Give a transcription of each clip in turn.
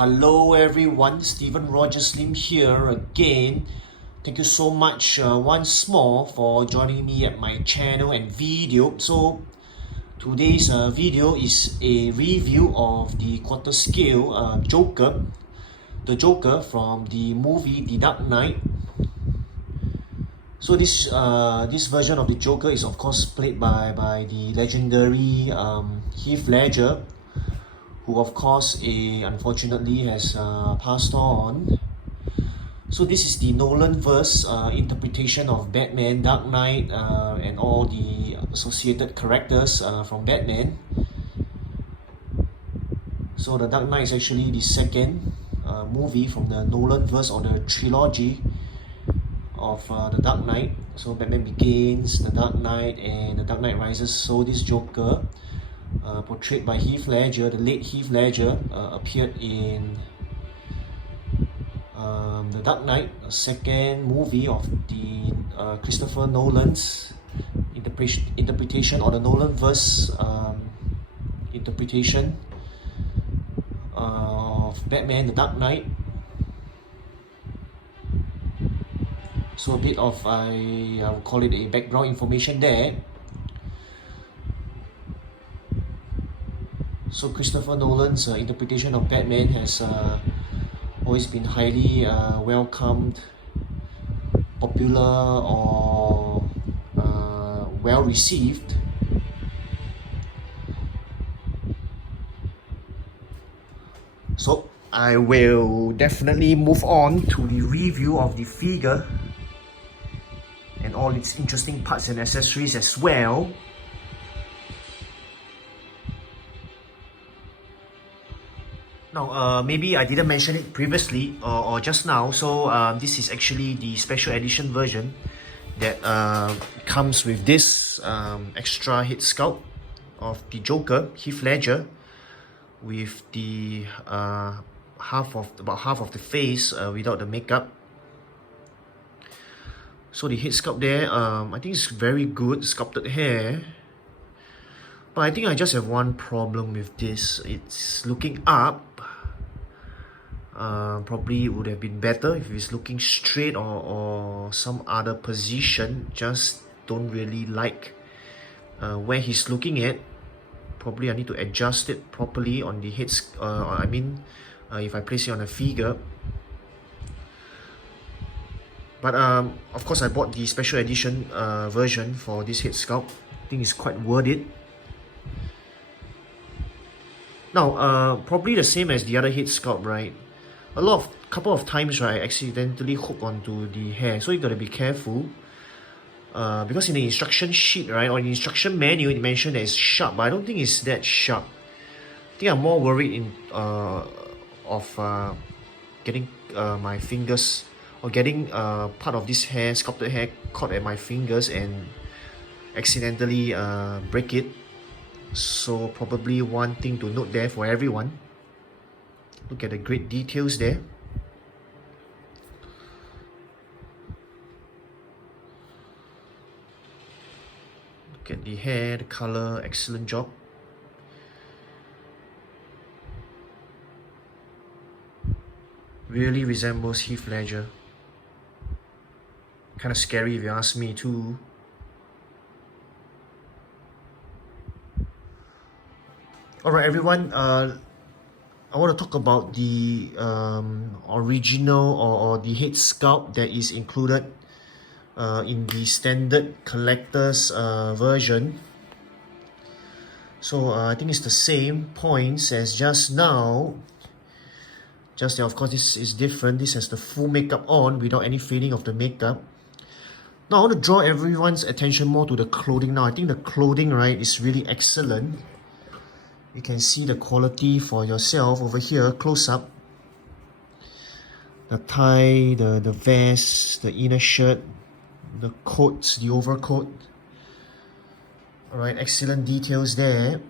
Hello everyone, Stephen Rogers Lim here again. Thank you so much once more for joining me at my channel and video. So today's video is a review of the quarter scale Joker, the Joker from the movie The Dark Knight. So this version of the Joker is of course played by the legendary Heath Ledger, who of course unfortunately has passed on. So this is the Nolan-verse interpretation of Batman, Dark Knight, and all the associated characters from Batman. So the Dark Knight is actually the second movie from the Nolan-verse or the trilogy of the Dark Knight. So Batman Begins, the Dark Knight, and the Dark Knight Rises. So this Joker, portrayed by Heath Ledger, the late Heath Ledger, appeared in The Dark Knight, a second movie of the Christopher Nolan's interpretation or the Nolan-verse interpretation of Batman, The Dark Knight. So a bit of, I would call it a background information there. So Christopher Nolan's interpretation of Batman has always been highly welcomed, popular, or well received. So I will definitely move on to the review of the figure and all its interesting parts and accessories as well. Now, maybe I didn't mention it previously or just now. So this is actually the special edition version that comes with this extra head sculpt of the Joker, Heath Ledger, with the about half of the face without the makeup. So the head sculpt there, I think it's very good, sculpted hair. But I think I just have one problem with this. It's looking up. Probably it would have been better if it's looking straight or some other position. Just don't really like where he's looking at. Probably I need to adjust it properly on the head. If I place it on a figure. But of course I bought the special edition version for this head sculpt. I think it's quite worth it. Now, probably the same as the other head sculpt, right? Couple of times, right, I accidentally hook onto the hair, so you gotta be careful. Because in the instruction sheet, right, or in the instruction manual, it mentioned that it's sharp, but I don't think it's that sharp. I think I'm more worried of getting my fingers, or getting part of this hair, sculpted hair, caught at my fingers and accidentally break it. So probably one thing to note there for everyone. Look at the great details there. Look at the hair, the color, excellent job. Really resembles Heath Ledger. Kind of scary if you ask me too. Alright everyone, I want to talk about the original or the head sculpt that is included in the standard collector's version. So I think it's the same points as just now. Just that of course this is different. This has the full makeup on without any fading of the makeup. Now I want to draw everyone's attention more to the clothing now. I think the clothing, right, is really excellent. You can see the quality for yourself over here, close up. The tie, the vest, the inner shirt, the coat, the overcoat. Alright, excellent details there.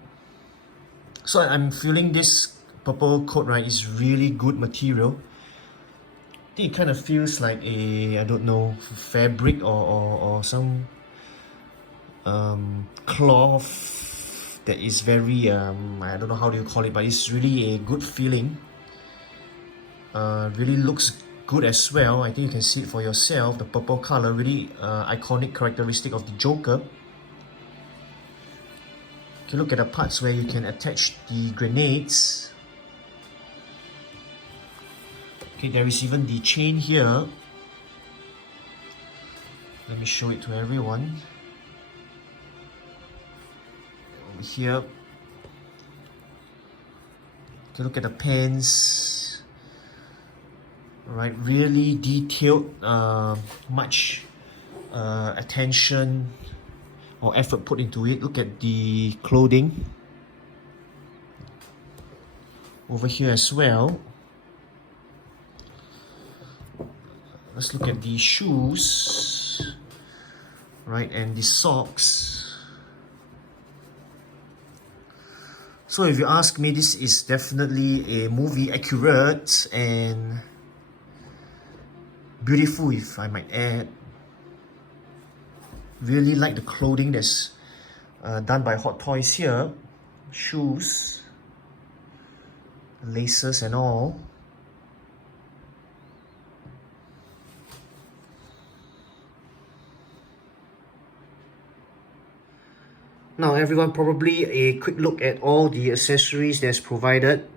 So I'm feeling this purple coat, right, is really good material. I think it kind of feels like a, I don't know, fabric or some cloth that is very I don't know how do you call it, but it's really a good feeling. really looks good as well. I think you can see it for yourself. The purple color, really iconic characteristic of the Joker. Okay, look at the parts where you can attach the grenades. Okay, there is even the chain here. Let me show it to everyone. Over here. Okay, look at the pens. Right, really detailed, much attention or effort put into it. Look at the clothing over here as well. Let's look at the shoes, right, and the socks. So if you ask me, this is definitely a movie accurate and beautiful, if I might add. Really like the clothing that's done by Hot Toys here. Shoes, laces and all. Now everyone, probably a quick look at all the accessories that's provided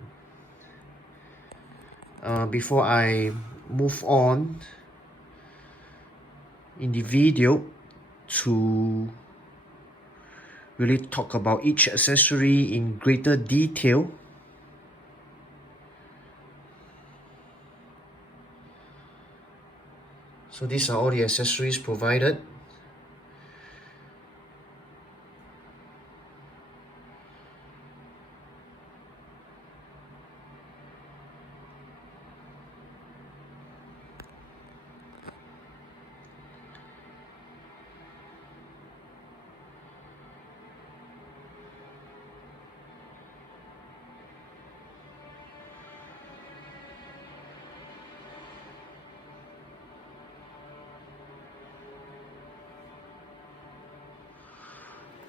before I move on in the video to really talk about each accessory in greater detail. So these are all the accessories provided.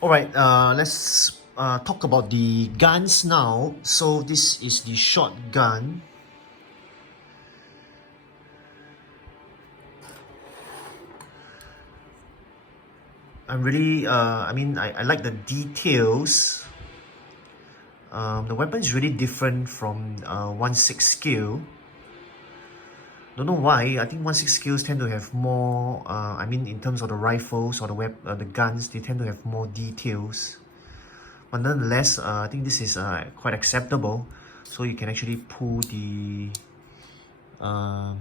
Alright, let's talk about the guns now. So this is the shotgun. I'm really, I like the details. The weapon is really different from 1/6 scale. Don't know why. I think 1/6 scales tend to have more. In terms of the rifles or the guns, they tend to have more details. But nonetheless, I think this is quite acceptable. So you can actually pull the, I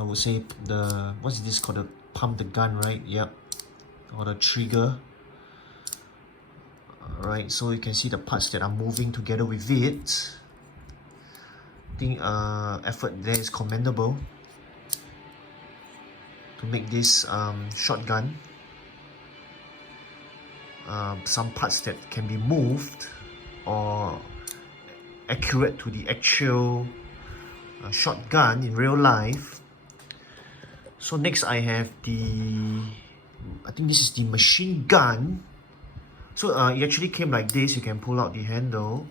would say the, what's this called? The pump the gun, right? Yep. Or the trigger. Alright, so you can see the parts that are moving together with it. I think effort there is commendable to make this shotgun. Some parts that can be moved or accurate to the actual shotgun in real life. So next I have the, I think this is the machine gun. So it actually came like this. You can pull out the handle.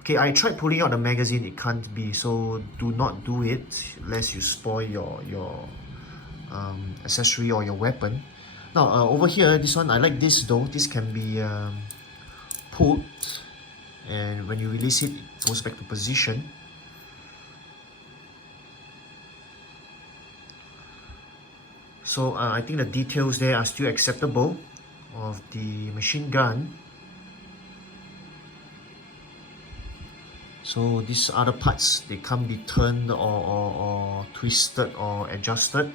Okay, I tried pulling out the magazine, it can't be, so do not do it lest you spoil your accessory or your weapon. Now over here, this one, I like this though. This can be pulled, and when you release it, it goes back to position. So I think the details there are still acceptable of the machine gun. So these other parts, they can't be turned or twisted or adjusted.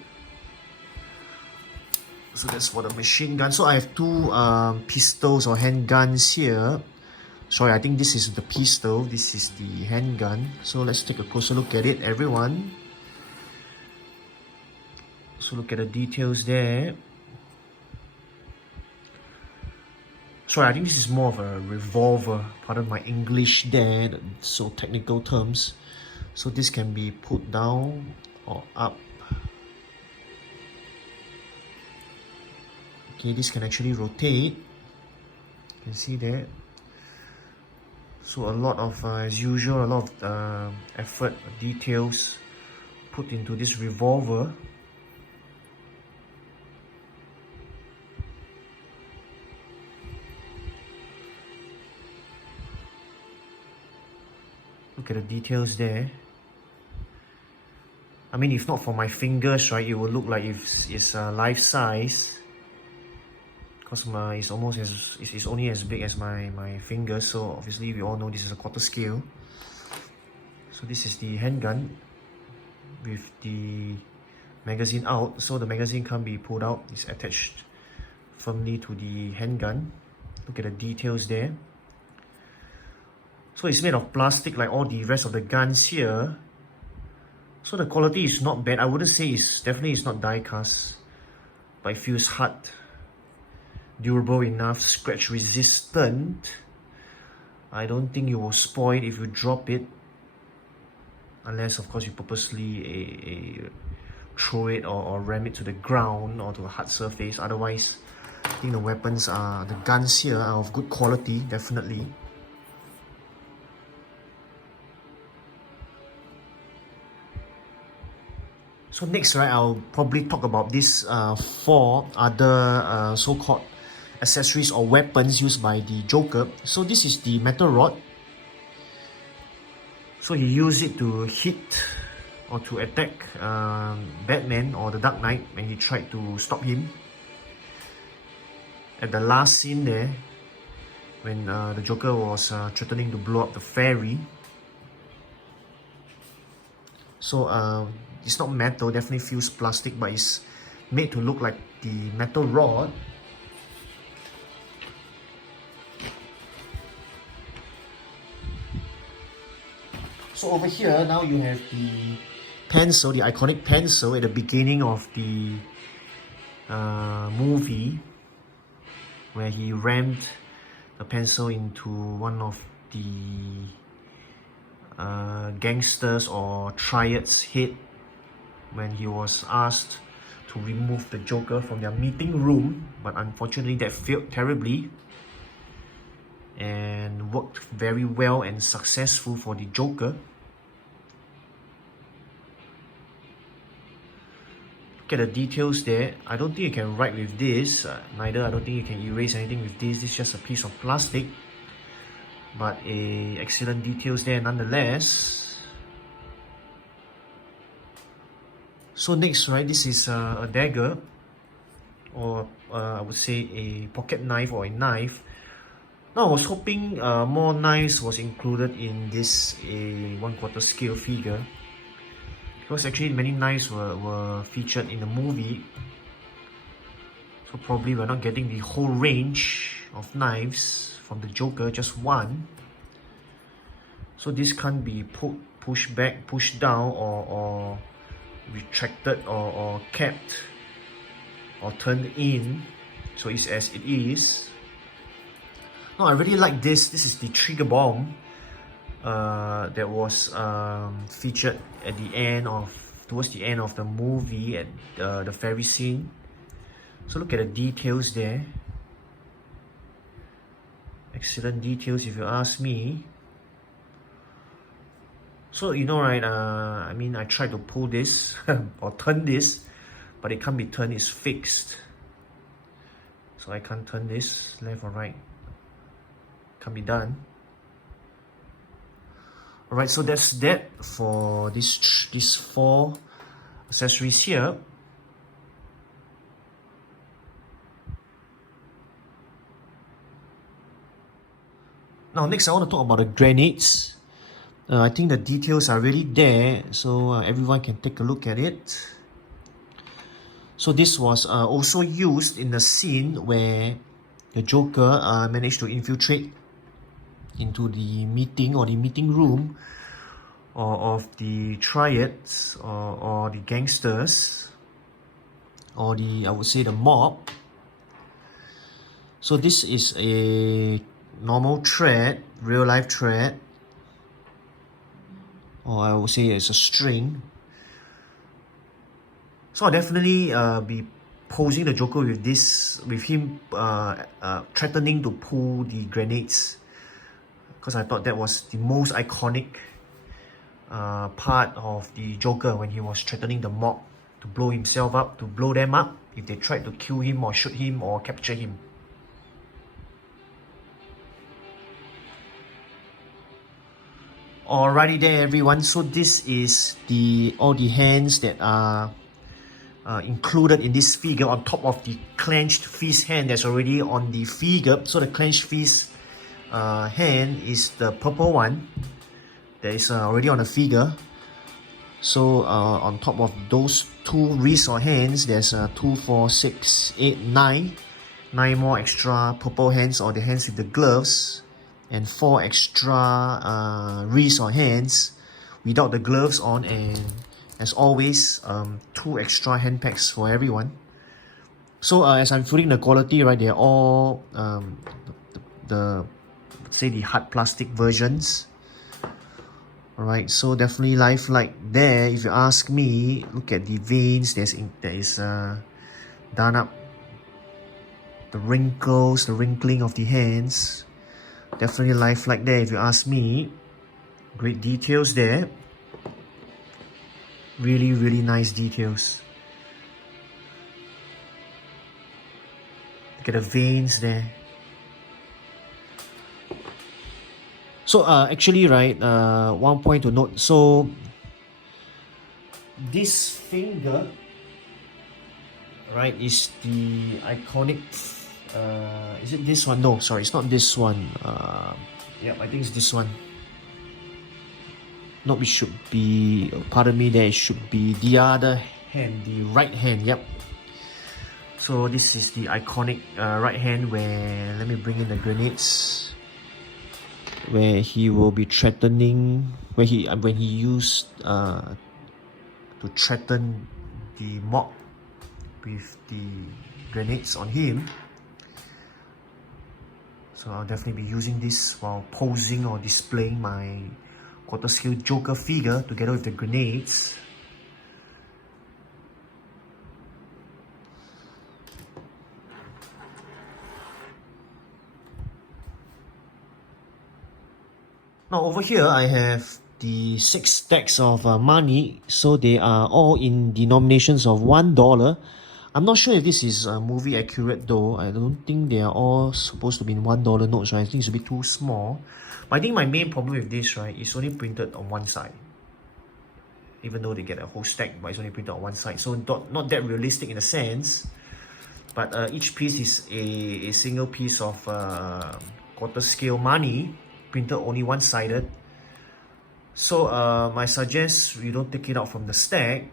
So that's for the machine gun. So I have two pistols or handguns here. Sorry, I think this is the pistol, this is the handgun. So let's take a closer look at it, everyone. So look at the details there. Sorry, I think this is more of a revolver. Pardon my English there, so technical terms. So this can be put down or up. Okay, this can actually rotate. You can see that. So a lot of, as usual, a lot of effort, details put into this revolver. Look at the details there. I mean, if not for my fingers, right, it will look like it's life size. Because it's only as big as my fingers. So obviously we all know this is a quarter scale. So this is the handgun with the magazine out. So the magazine can't be pulled out. It's attached firmly to the handgun. Look at the details there. So it's made of plastic like all the rest of the guns here. So the quality is not bad. I wouldn't say it's not die cast, but it feels hard, durable enough, scratch resistant. I don't think you will spoil if you drop it, unless of course you purposely throw it or ram it to the ground or to a hard surface. Otherwise, I think the guns here are of good quality, definitely. So next, right, I'll probably talk about these 4 other so-called accessories or weapons used by the Joker. So this is the metal rod. So he used it to hit or to attack Batman or the Dark Knight when he tried to stop him. At the last scene there, when the Joker was threatening to blow up the ferry. So it's not metal, definitely feels plastic, but it's made to look like the metal rod. So over here, now you have the pencil, the iconic pencil at the beginning of the movie, where he rammed the pencil into one of the gangsters or triad's head when he was asked to remove the Joker from their meeting room, but unfortunately that failed terribly and worked very well and successful for the Joker. Look at the details there. I don't think you can write with this, neither I don't think you can erase anything with this. This is just a piece of plastic, but excellent details there nonetheless. So next, right, this is a dagger, or I would say a pocket knife or a knife. Now I was hoping more knives was included in this 1/4 scale figure, because actually many knives were featured in the movie. So probably we're not getting the whole range of knives from the Joker, just one. So this can't be pushed back, pushed down, or retracted or kept or turned in. So it's as it is. Now I really like this. This is the trigger bomb that was featured at the end towards the end of the movie at the ferry scene. So look at the details there. Excellent details if you ask me. So you know, right, I mean, I tried to pull this or turn this, but it can't be turned, it's fixed. So I can't turn this left or right. Can't be done. Alright, so that's that for these 4 accessories here. Now next I want to talk about the grenades. I think the details are really there, so everyone can take a look at it. So this was also used in the scene where the Joker managed to infiltrate into the meeting or the meeting room of the triads or the gangsters, or I would say the mob. So this is a normal thread, real life thread, or I would say it's a string. So I'll definitely be posing the Joker with this, with him threatening to pull the grenades because I thought that was the most iconic part of the Joker when he was threatening the mob to blow himself up, to blow them up if they tried to kill him or shoot him or capture him. Alrighty there everyone, so this is all the hands that are included in this figure on top of the clenched fist hand that's already on the figure. So the clenched fist hand is the purple one that is already on the figure. So on top of those two wrists or hands, there's 2, 4, 6, 8, 9 more extra purple hands or the hands with the gloves, and 4 extra wrists or hands without the gloves on, and as always 2 extra hand packs for everyone. So as I'm feeling the quality, right, they're all the hard plastic versions. Alright, so definitely lifelike there if you ask me. Look at the veins, there is done up, the wrinkles, the wrinkling of the hands. Definitely lifelike there if you ask me. Great details there. Really, really nice details. Look at the veins there. So actually, right, one point to note. So this finger, right, is the iconic. Is it this one? No, sorry, it's not this one. Yeah, I think it's this one. No, it should be, pardon me there, it should be the other hand, the right hand, yep. So this is the iconic right hand where, let me bring in the grenades, where he will be threatening, when he used to threaten the mob with the grenades on him. So I'll definitely be using this while posing or displaying my quarter scale Joker figure together with the grenades. Now over here I have the 6 stacks of money, so they are all in denominations of $1. I'm not sure if this is movie accurate though. I don't think they are all supposed to be in $1 notes, right? I think it's a bit too small. But I think my main problem with this, right, is only printed on one side. Even though they get a whole stack, but it's only printed on one side. So not that realistic in a sense. But each piece is a single piece of quarter scale money, printed only one-sided. So I suggest you don't take it out from the stack.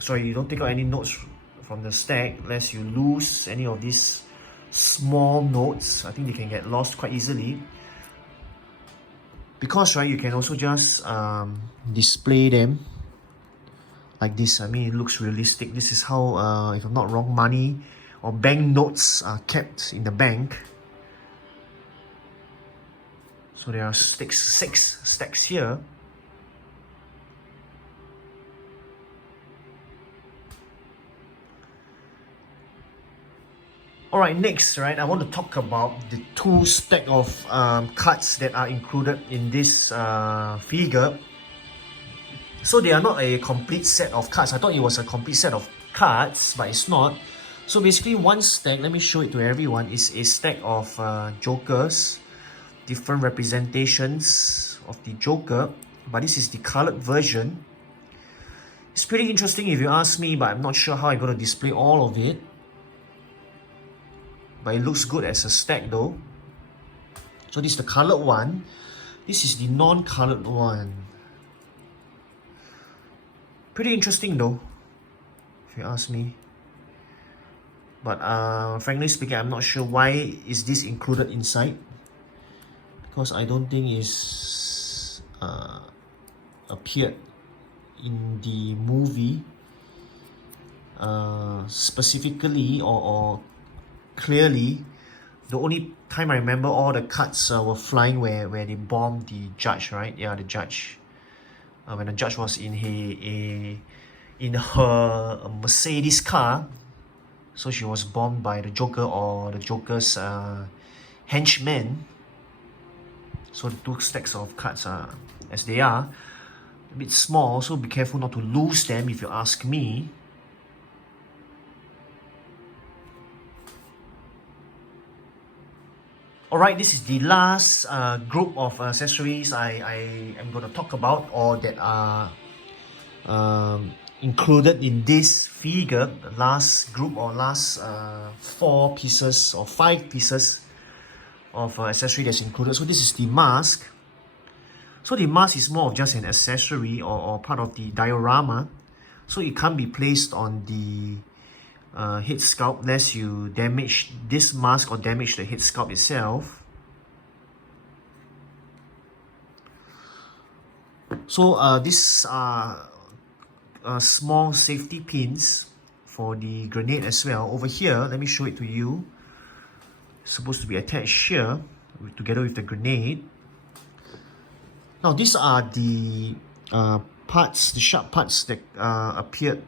Sorry, you don't take out any notes from the stack lest you lose any of these small notes. I think they can get lost quite easily. Because, right, you can also just display them like this. I mean, it looks realistic. This is how, if I'm not wrong, money or bank notes are kept in the bank. So there are 6 stacks here. Alright, next, right, I want to talk about the 2 stack of cards that are included in this figure. So they are not a complete set of cards. I thought it was a complete set of cards, but it's not. So basically one stack, let me show it to everyone, is a stack of Jokers, different representations of the Joker, but this is the colored version. It's pretty interesting if you ask me, but I'm not sure how I'm going to display all of it. But it looks good as a stack though. So this is the colored one. This is the non-colored one. Pretty interesting though, if you ask me. But frankly speaking, I'm not sure why is this included inside. Because I don't think it's appeared in the movie specifically or clearly. The only time I remember all the cards were flying where they bombed the judge, right? Yeah, the judge. When the judge was in her Mercedes car, so she was bombed by the Joker or the Joker's henchmen. So the two stacks of cards are, as they are, a bit small, so be careful not to lose them if you ask me. Alright, this is the last group of accessories I am going to talk about, or that are included in this figure. The last group, or last 4 pieces or 5 pieces of accessory that's included. So this is the mask. So the mask is more of just an accessory or part of the diorama. So it can't be placed on the head sculpt unless you damage this mask or damage the head sculpt itself. So these are small safety pins for the grenade as well. Over here, let me show it to you. It's supposed to be attached here together with the grenade. Now these are the parts, the sharp parts that appeared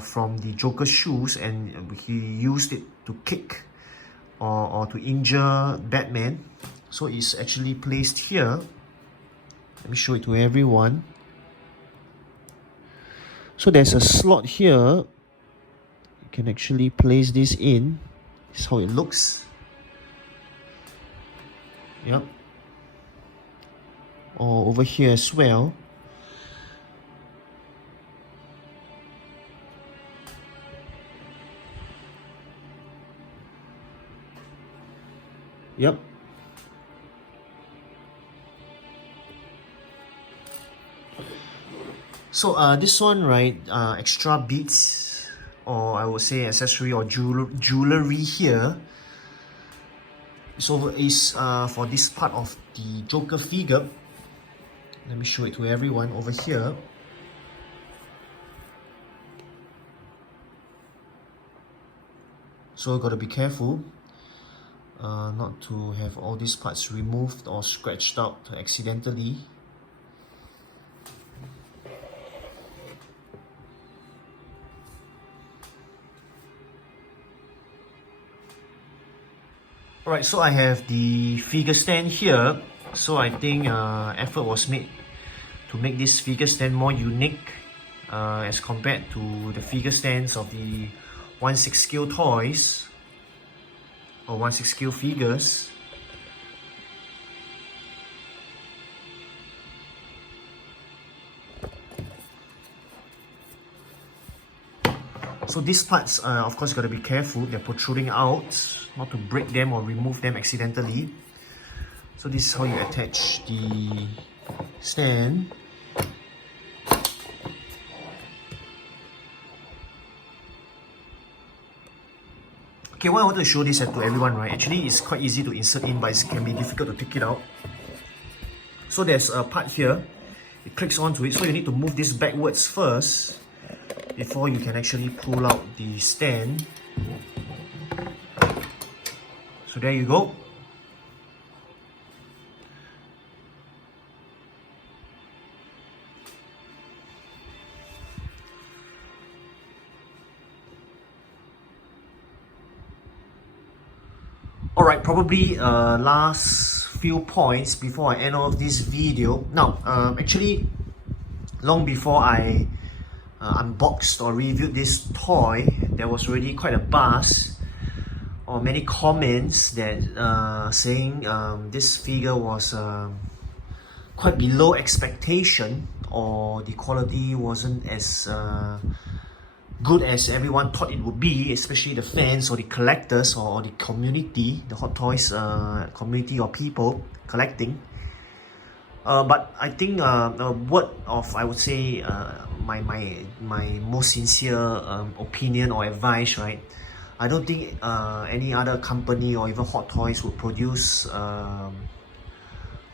from the Joker's shoes, and he used it to kick or to injure Batman. So it's actually placed here. Let me show it to everyone. So there's a slot here. You can actually place this in. This is how it looks. Yep. Or over here as well. Yep. So this one, right, extra beads, or I would say accessory or jewelry here. So is for this part of the Joker figure. Let me show it to everyone over here. So gotta be careful not to have all these parts removed or scratched out accidentally. Alright, so I have the figure stand here. So I think effort was made to make this figure stand more unique as compared to the figure stands of the 1/6 scale toys or 1/6 scale figures. So these parts, of course, got to be careful. They're protruding out, not to break them or remove them accidentally. So this is how you attach the stand. Okay, why I wanted to show this to everyone, right? Actually, it's quite easy to insert in, but it can be difficult to take it out. So there's a part here. It clicks onto it, so you need to move this backwards first before you can actually pull out the stand. So there you go. Alright, probably last few points before I end off this video. Now, actually, long before I unboxed or reviewed this toy, there was already quite a buzz or many comments that saying this figure was quite below expectation, or the quality wasn't as good as everyone thought it would be, especially the fans or the collectors or the community, the Hot Toys community or people collecting. But I think a word of, I would say, my most sincere opinion or advice, right? I don't think any other company or even Hot Toys would produce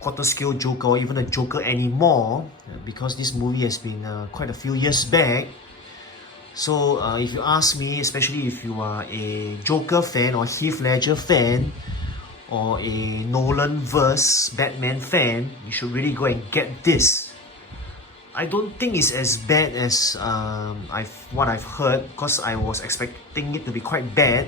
quarter scale Joker or even a Joker anymore, because this movie has been quite a few years back. So if you ask me, especially if you are a Joker fan or Heath Ledger fan or a Nolan verse Batman fan, you should really go and get this. I don't think it's as bad as what I've heard, because I was expecting it to be quite bad,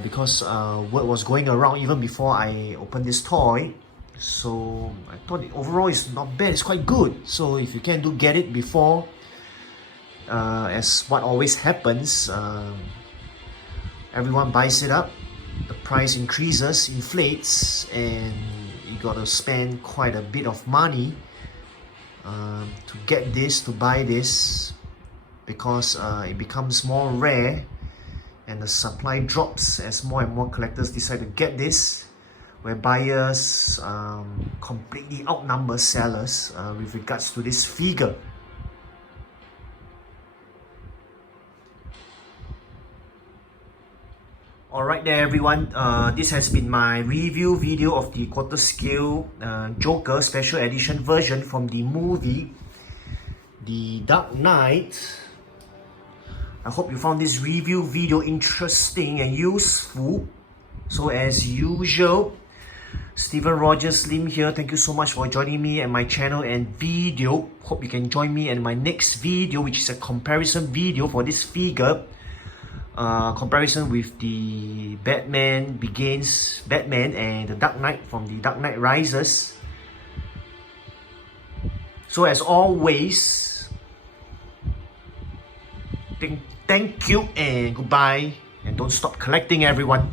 because word was going around even before I opened this toy. So I thought overall it's not bad, it's quite good. So if you can get it before, as what always happens, everyone buys it up, the price increases, inflates, and you gotta spend quite a bit of money to get this, to buy this, because it becomes more rare and the supply drops as more and more collectors decide to get this, where buyers completely outnumber sellers with regards to this figure. Alright there everyone, this has been my review video of the quarter scale Joker special edition version from the movie The Dark Knight. I hope you found this review video interesting and useful. So as usual, Steven Rogers Lim here. Thank you so much for joining me and my channel and video. Hope you can join me in my next video, which is a comparison video for this figure. Comparison with the Batman Begins Batman and the Dark Knight from the Dark Knight Rises. So as always, thank you and goodbye, and don't stop collecting everyone.